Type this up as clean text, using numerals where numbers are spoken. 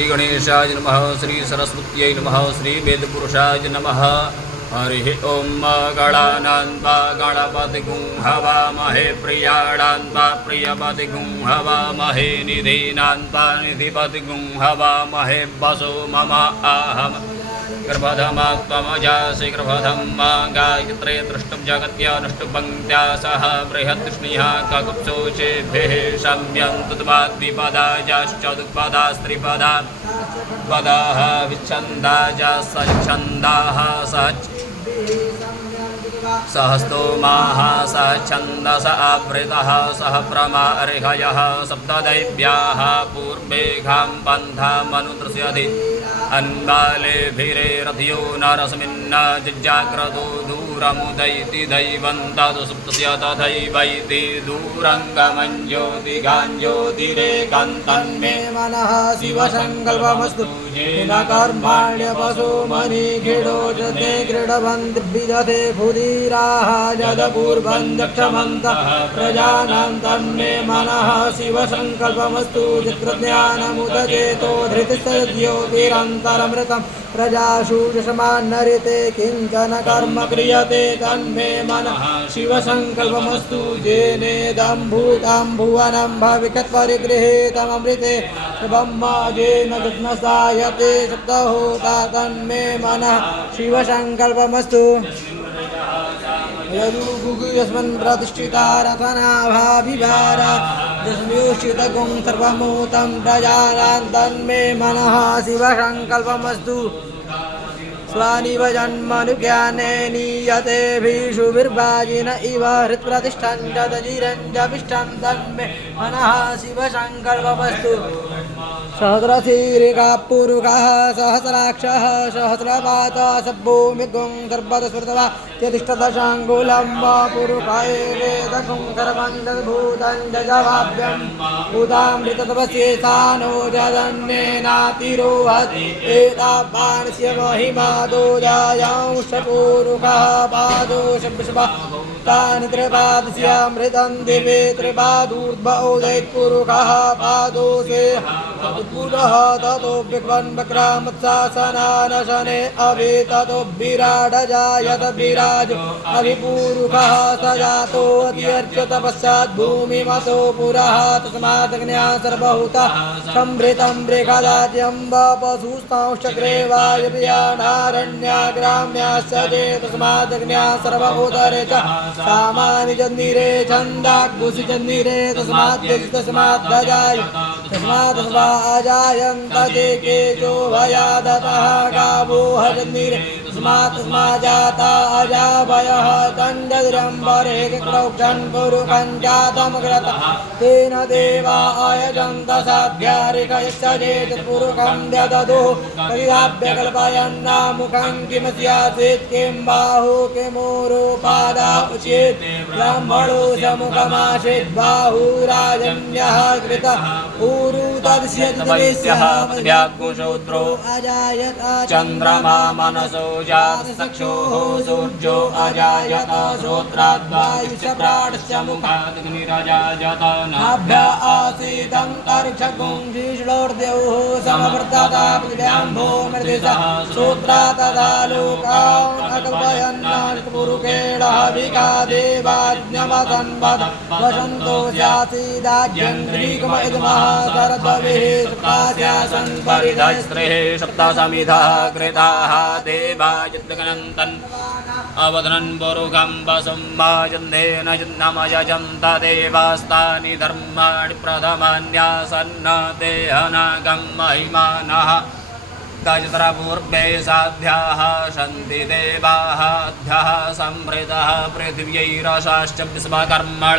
श्री गणेशाय नमः। श्री सरस्वत्यै नमः। श्री वेदपुरुषाय नमः। हरिः ओं। गणानान्वा गणपतिगुं हवामहे प्रियाणान्वा प्रियपतिगुं हवामहे निधीनान्वा निधिपतिगुं हवामहे वसो मम आहम गर्भधमात्मजासि गर्भधम्मा गायत्रे दृष्टुं जगत्यानुष्टुपङ्क्त्या सह बृहत्ष्णिः ककुप्सोचेभ्यः शम्यं तद्वाद्विपदाजाश्चतुष्पदा स्त्रिपदा पदाः विच्छन्दाजा सच्छन्दाः सहस्तोमाः सह छन्दस आवृतः सह प्रमार्हयः सप्तदैव्याः पूर्वेघां पन्थामनुदृश्यति अन्बालेभिरेरथियो नरस्मिन्न जिज्जाग्रतो दूरमुदैति दैवं तदु सुप्तस्य तथैवैति दूरङ्गमञ्ज्योतिगाञ्ज्योतिरेकं तन्मे मनः शिवसङ्कल्पमस्तु न कर्माण्यपशो मणिखिडो जते क्रीडवन्ति भूधीराः यदपूर्वं दक्षमन्तः प्रजानां तन्मे मनः शिवसङ्कल्पमस्तु चित्रज्ञानमुदचेतो धृतिसद्योतिरन्तरमृतं प्रजासु समान्नरिते किञ्चन कर्म क्रियते तन्मे मनः शिवसङ्कल्पमस्तु येनेदं भूतं भुवनं भविकत्परिगृहीतममृते ब्रह्मा येन कृष्णसायते सप्तहोता तन्मे मनः शिवसङ्कल्पमस्तु यस्मिन् प्रतिष्ठिता रथनाभाभिभारा यस्मिंश्चितगुं सर्वमूतं प्रजानां तन्मे मनः शिवसङ्कल्पमस्तु स्वानिव जन्मनुज्ञाने नीयतेभिषुभिर्वाजिन इव हृत्प्रतिष्ठं जदजिरञ्जपिष्ठं तन्मे मनः शिवसङ्कल्पमस्तु सहस्रशीर्षः पुरुषः सहस्राक्षः सहस्रपातः सभूमिगुं सर्वतस्मृतवा यतिष्ठदशाङ्गुलं वा पुरुषाय वेदगुं सर्वं तद्भूतं जजवाभ्यं भूतामृततपस्येशानो जदन्येनातिरोहति एतावानस्य महिमा दोजायांश पुरुषः पादोषभृषभा तानि त्रिपादस्यामृतं दिवे त्रिपादूर्ध्वोदयत्पुरुषः पादोषे पुनः ततो विक्वन्वक्रामत्सासनानशने अभि ततो विराडजायत विराजो अभिपूरुषः स जातो अत्यर्च्यत पश्चात् भूमिमतो पुरः तस्मादग्न्या सर्वभूता सम्भृतं बृहदाज्यं वपशुस्तांश्चक्रे वायव्यानारण्याग्राम्याश्च जे तस्मादग्न्या सर्वभूतरे च सामानि जन्निरे छन्दाग्गुसि जन्निरे तस्माद्दजाय अजायन्त ते केचो भयादतः गावो हजन्निरे तस्माज्जाता अजावयः तञ्जद्रम्बरे क्रोक्षन् पुरुषं जातमग्रतः तेन देवा अयजन्त साध्यारिकयश्च चेतत्पुरुषं ददतुः परिधाभ्यकल्पयन्नामुखं किमस्यासीत् किं बाहु किमूरुपादा उचेत् ब्राह्मणो समुखमासीत् बाहुराजन्यः कृतः ऊरु तदस्यः व्याकुशूद्रो अजायत चन्द्रमा मनसो जातचक्षुः सूर्यो अजायत श्रोत्राद्वायुश्च मुखादग्निरजायत नाभ्य आसीदं तर्क्षगुं शीर्षोर्द्यौः समवर्तता पृथिव्याम्भो मृदिशः श्रोत्रा तदा लोकान् अकल्पयन्नाशपुरुषेण हविका देवाज्ञमतन्वद वसन्तो स्यासीदाज्यन्द्रीकमइदमः शरद्भविः सुप्तास्यासन् परिधस्त्रिः सप्तसमिधः कृताः देवा चित्तगनन्तन् अवदनन् पुरुषं वसुं माजन्धेन चिन्नमयजन्त देवास्तानि धर्माणि प्रथमान्यासन्न ते अनागं महिमानः तजत्रपूर्वे साध्याः सन्ति देवाः अध्यः संवृतः पृथिव्यैरशाश्च विश्वकर्मण